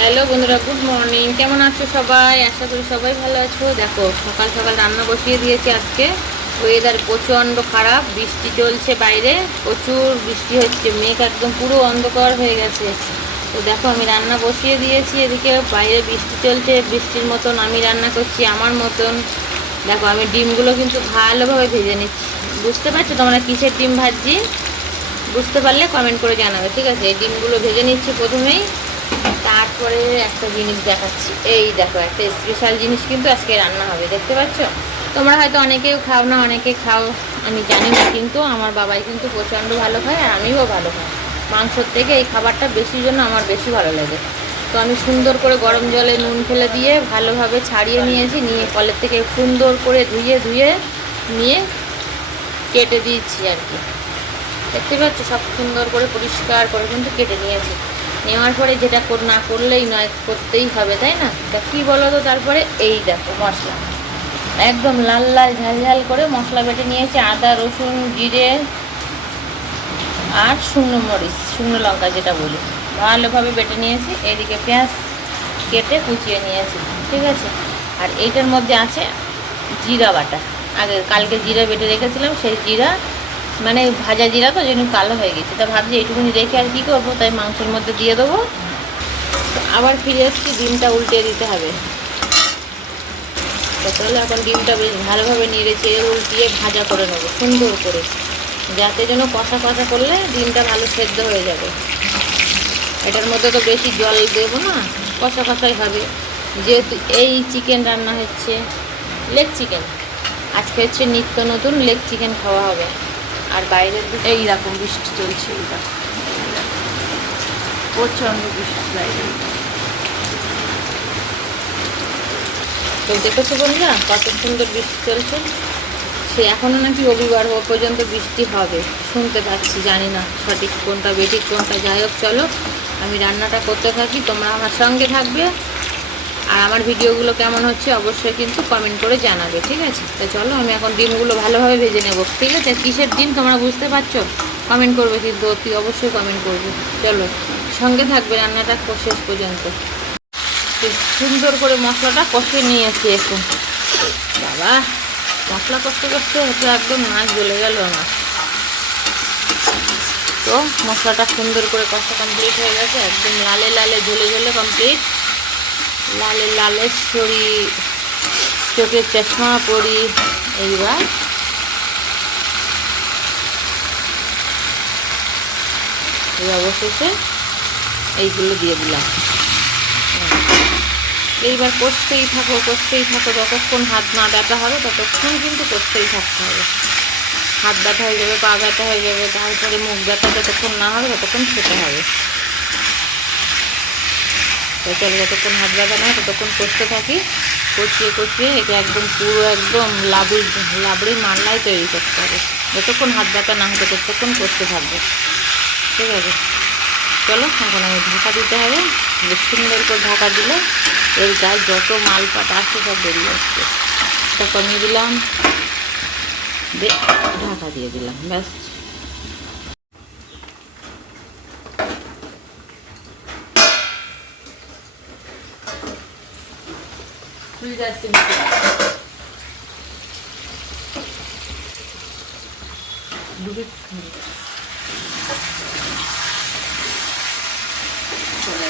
Hello বন্ধুরা, good morning. কেমন আছো সবাই? আশা করি সবাই ভালো আছো। দেখো, সকাল সকাল রান্না বসিয়ে দিয়েছি। আজকে ওয়েদার প্রচণ্ড খারাপ, বৃষ্টি চলছে বাইরে, প্রচুর বৃষ্টি হচ্ছে, মেঘ একদম পুরো অন্ধকার হয়ে গেছে। তো দেখো, আমি রান্না বসিয়ে দিয়েছি, এদিকে বাইরে বৃষ্টি চলছে, বৃষ্টির মতন আমি রান্না করছি আমার মতন। দেখো, আমি ডিমগুলো কিন্তু ভালোভাবে ভেজে নিচ্ছি। বুঝতে পারছো তোমরা কিসের ডিম ভাজছি? বুঝতে পারলে কমেন্ট করে জানাবে, ঠিক আছে? এই ডিমগুলো ভেজে নিচ্ছি প্রথমেই। তারপরে একটা জিনিস দেখাচ্ছি, এই দেখো, একটা স্পেশাল জিনিস কিন্তু আজকে রান্না হবে, দেখতে পাচ্ছ? তোমরা হয়তো অনেকেও খাও না, অনেকে খাও আমি জানি না, কিন্তু আমার বাবাই কিন্তু প্রচণ্ড ভালো খায় আর আমিও ভালো খাই। মাংসর থেকে এই খাবারটা বেশির জন্য আমার বেশি ভালো লাগে। তো আমি সুন্দর করে গরম জলে নুন ফেলে দিয়ে ভালোভাবে ছাড়িয়ে নিয়েছি, নিয়ে কলের থেকে সুন্দর করে ধুয়ে ধুয়ে নিয়ে কেটে দিয়েছি আর কি। দেখতে পাচ্ছ, সব সুন্দর করে পরিষ্কার করে কিন্তু কেটে নিয়েছি। নেওয়ার পরে যেটা না করলেই নয়, করতেই হবে, তাই না? তা কী বলো তো? তারপরে এই দেখো মশলা, একদম লাল লাল ঝাল ঝাল করে মশলা বেটে নিয়েছি। আদা, রসুন, জিরে আর শুকনো মরিচ, শুকনো লঙ্কা যেটা বলি, ভালোভাবে বেটে নিয়েছি। এদিকে পেঁয়াজ কেটে কুচিয়ে নিয়েছি, ঠিক আছে? আর এইটার মধ্যে আছে জিরা বাটা। আগে কালকে জিরা বেটে রেখেছিলাম, সেই জিরা, মানে ভাজা জিরা, তো যেন কালো হয়ে গেছে। তা ভাবছি এইটুকুনি রেখে আর কী করবো, তাই মাংসের মধ্যে দিয়ে দেবো। আবার ফিরে এসেছি, ডিমটা উল্টে দিতে হবে। তো তাহলে এখন ডিমটা বেশ ভালোভাবে নেড়ে চেড়ে উল্টিয়ে ভাজা করে নেবো সুন্দর করে, যাতে যেন কষা কষা করলে ডিমটা ভালো সেদ্ধ হয়ে যাবে। এটার মধ্যে তো বেশি জল দেবো না, কষা কষাই হবে। যেহেতু এই চিকেন রান্না হচ্ছে, লেগ চিকেন, আজকে হচ্ছে নিত্য নতুন লেগ চিকেন খাওয়া হবে। আর বাইরের দিকে এইরকম বৃষ্টি চলছে, এইরকম প্রচণ্ড বৃষ্টি বাইরে। তো দেখেছো বন্ধুরা, কত সুন্দর বৃষ্টি চলছে। সে এখনও নাকি রবিবার পর্যন্ত বৃষ্টি হবে শুনতে পাচ্ছি, জানি না সঠিক কোনটা বেঠিক কোনটা। যাই হোক, চলো আমি রান্নাটা করতে থাকি, তোমরা আমার সঙ্গে থাকবে। আর আমার ভিডিওগুলো কেমন হচ্ছে অবশ্যই কিন্তু কমেন্ট করে জানাবে, ঠিক আছে? তো চলো, আমি এখন ডিমগুলো ভালোভাবে ভেজে নেব, ঠিক আছে? কিসের ডিম তোমরা বুঝতে পারছো? কমেন্ট করবে কিন্তু, অতি অবশ্যই কমেন্ট করবে। চলো, সঙ্গে থাকবে রান্নাটা শেষ পর্যন্ত। সুন্দর করে মশলাটা কষিয়ে নিয়েছি এখন। বাবা, মশলা কষতে কষতে হয়তো একদম নাক জ্বলে গেল আমার। তো মশলাটা সুন্দর করে কষা কমপ্লিট হয়ে গেছে, একদম লালে লালে ঝোলে ঝোলে কমপ্লিট। লালে লালেশ্বরী, চোখের চশমা পরি। এইবার এই অবশেষে এইগুলো দিয়ে দিলাম। এইবার কষতেই থাকো, কষতেই থাকো, যতক্ষণ হাত না ব্যথা হবে ততক্ষণ কিন্তু কষতেই থাকতে হবে। হাত ব্যথা হয়ে যাবে, পা ব্যথা হয়ে যাবে, তারপরে মুখ ব্যথা যতক্ষণ না হবে ততক্ষণ খেতে হবে। তো চলো, যতক্ষণ হাত ব্যথা না হয় ততক্ষণ কষতে থাকি। কষিয়ে কষিয়ে এটা একদম পুরো একদম লাবড়ি মাল্লাই তৈরি করতে হবে। যতক্ষণ হাত ব্যথা না হয় ততক্ষণ কষতে থাকবে, ঠিক আছে? চলো, এখন আমি ঢাকা দিতে হবে। বেশ সুন্দর করে ঢাকা দিলে এর গায়ে যত মালপাট আসছে সব বেরিয়ে আসছে। এটা কমিয়ে দিলাম, ঢাকা দিয়ে দিলাম, ব্যাস। খুলে যাচ্ছে ডুবে চলে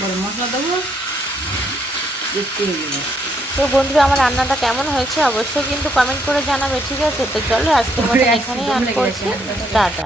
গরম মশলা দেবো, দেখতে হবে। তো বন্ধুরা, আমার রান্নাটা কেমন হয়েছে অবশ্যই কিন্তু কমেন্ট করে জানাবে, ঠিক আছে? তো চলো আজকের মতো এখানেই আন করছি, টাটা।